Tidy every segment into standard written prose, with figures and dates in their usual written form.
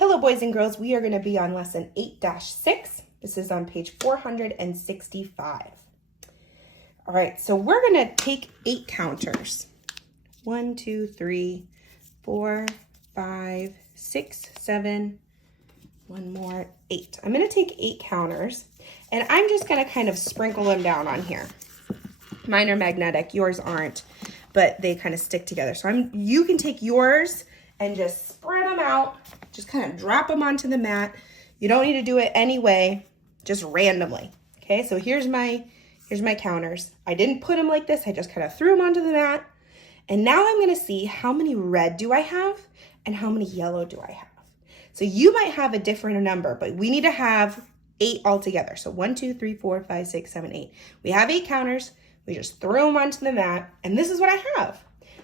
Hello, boys and girls. We are going to be on lesson 8-6. This is on page 465. All right, so we're going to take 8 counters. 1, 2, 3, 4, 5, 6, 7, one more, 8. I'm going to take 8 counters, and I'm just going to kind of sprinkle them down on here. Mine are magnetic, yours aren't, but they kind of stick together. So you can take yours and just spread them out. Just kind of drop them onto the mat. You don't need to do it anyway, just randomly. Okay, so here's my counters. I didn't put them like this. I just kind of threw them onto the mat. And now I'm going to see how many red do I have and how many yellow do I have. So you might have a different number, but we need to have 8 altogether. So 1, 2, 3, 4, 5, 6, 7, 8. We have 8 counters. We just threw them onto the mat, and this is what I have.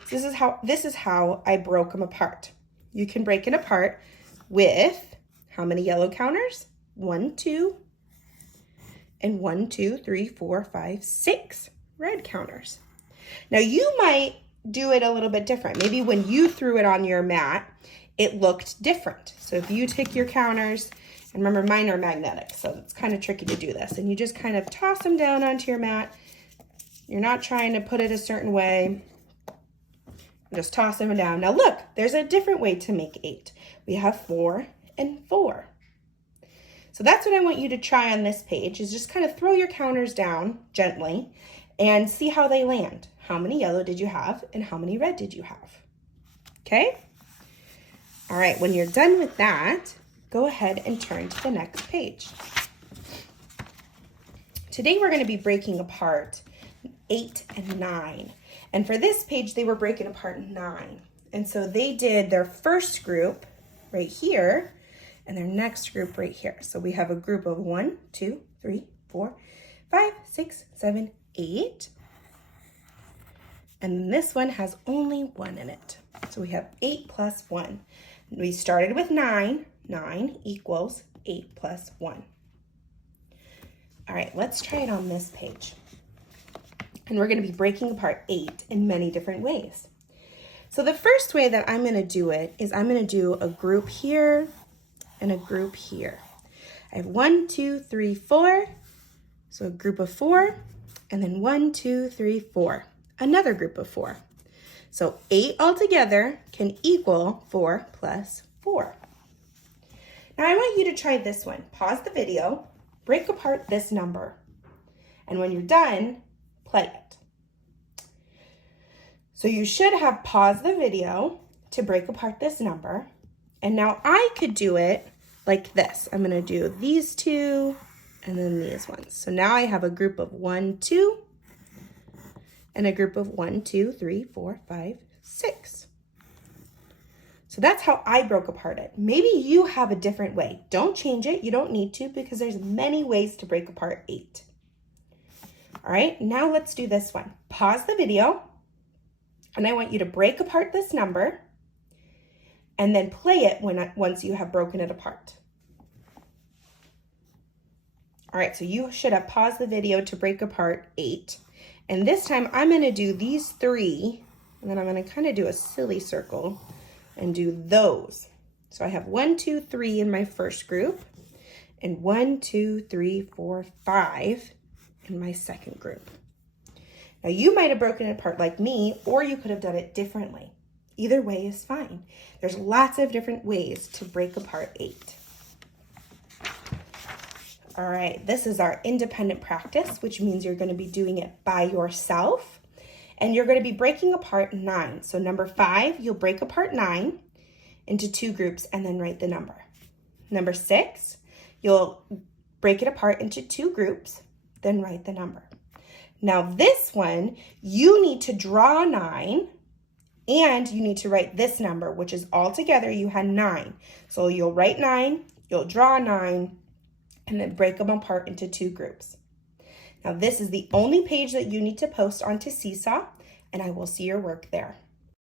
So this is how I broke them apart. You can break it apart with how many yellow counters? 1, 2, and 1, 2, 3, 4, 5, 6 red counters. Now you might do it a little bit different. Maybe when you threw it on your mat, it looked different. So if you take your counters, and remember mine are magnetic, so it's kind of tricky to do this, and you just kind of toss them down onto your mat. You're not trying to put it a certain way. Just toss them down. Now look, there's a different way to make 8. We have 4 and 4. So that's what I want you to try on this page, is just kind of throw your counters down gently and see how they land. How many yellow did you have and how many red did you have? Okay? All right, when you're done with that, go ahead and turn to the next page. Today we're going to be breaking apart 8 and 9. And for this page, they were breaking apart 9. And so they did their first group right here and their next group right here. So we have a group of 1, 2, 3, 4, 5, 6, 7, 8. And this one has only 1 in it. So we have 8 plus 1. We started with 9. 9 equals 8 plus 1. All right, let's try it on this page. And we're going to be breaking apart 8 in many different ways. So the first way that I'm going to do it is I'm going to do a group here and a group here. I have 1, 2, 3, 4. So a group of 4. And then 1, 2, 3, 4. Another group of 4. So 8 altogether can equal 4 plus 4. Now I want you to try this one. Pause the video, break apart this number. And when you're done, play it. So you should have paused the video to break apart this number. And now I could do it like this. I'm going to do these 2 and then these ones. So now I have a group of 1, 2 and a group of 1, 2, 3, 4, 5, 6. So that's how I broke apart it. Maybe you have a different way. Don't change it. You don't need to, because there's many ways to break apart 8. All right, now let's do this one. Pause the video, and I want you to break apart this number and then play it once you have broken it apart. All right, so you should have paused the video to break apart 8. And this time I'm going to do these 3, and then I'm going to kind of do a silly circle and do those. So I have 1, 2, 3 in my first group, and 1, 2, 3, 4, 5 in my second group. Now you might have broken it apart like me, or you could have done it differently. Either way is fine. There's lots of different ways to break apart 8. All right, this is our independent practice, which means you're going to be doing it by yourself, and you're going to be breaking apart 9. So number 5, you'll break apart 9 into 2 groups and then write the number. Number 6, you'll break it apart into 2 groups, then write the number. Now this one, you need to draw 9 and you need to write this number, which is all together you had 9. So you'll write 9, you'll draw 9, and then break them apart into 2 groups. Now this is the only page that you need to post onto Seesaw, and I will see your work there.